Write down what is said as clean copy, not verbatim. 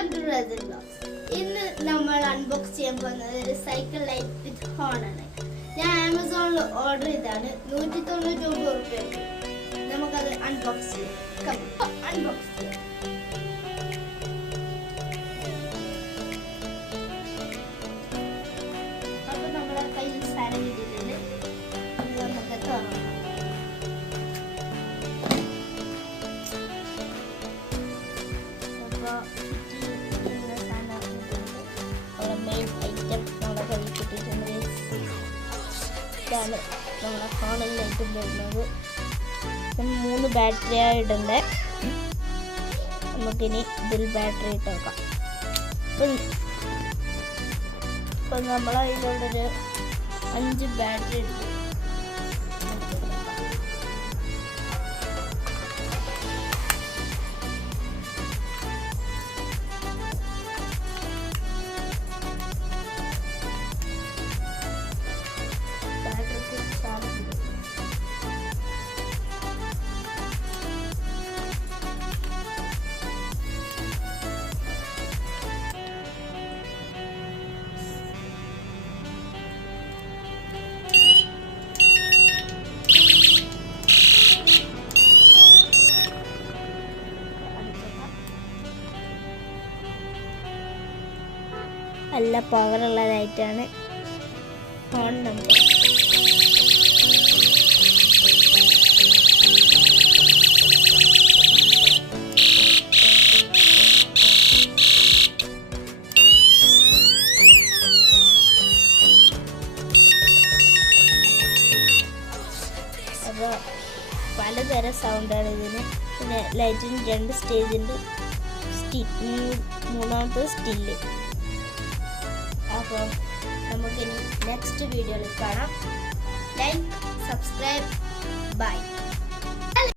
Welcome to Russell vlogs. ഇന്ന് നമ്മൾ unbox ചെയ്യാൻ പോകുന്നത് ഒരു സൈക്കിൾ ലൈറ്റ് വിത്ത് ഹോൺ ആണ്. ഞാൻ ആമസോണിൽ ഓർഡർ ചെയ്താണ് 199 രൂപയ്ക്ക്. നമുക്കത് അൺബോക്സ് ചെയ്യാം. അൺബോക്സ് ചെയ്യാം. അപ്പോൾ നമ്മുടെ കയ്യിൽ സാധനം കിട്ടിയിട്ടുണ്ട്. നമുക്ക് തുറക്കാം. മെയിൻ ഐറ്റം നമ്മുടെ കയ്യിൽ കിട്ടിയിട്ടുണ്ട്. ഇതാണ് നമ്മുടെ ഫോണിൽ ലൈറ്റ് വരുന്നത്. 3 ബാറ്ററിയാണ് ഇടേണ്ടത്. നമുക്കിനി ഇതിൽ ബാറ്ററി ഇട്ട് നോക്കാം. ഇപ്പം നമ്മളതിലുള്ളൊരു 5 ബാറ്ററി എടുത്തു. നല്ല പവറുള്ള ലൈറ്റാണ്. ഫോൺ നമ്പർ അപ്പോൾ പലതരം സൗണ്ടാണ് ഇതിന്. പിന്നെ ലൈറ്റിന് 2 സ്റ്റേജുണ്ട്. മൂന്നാമത്തെ സ്റ്റില്ല്. അപ്പം നമുക്കിനി നെക്സ്റ്റ് വീഡിയോയിൽ കാണാം. Like, subscribe, by.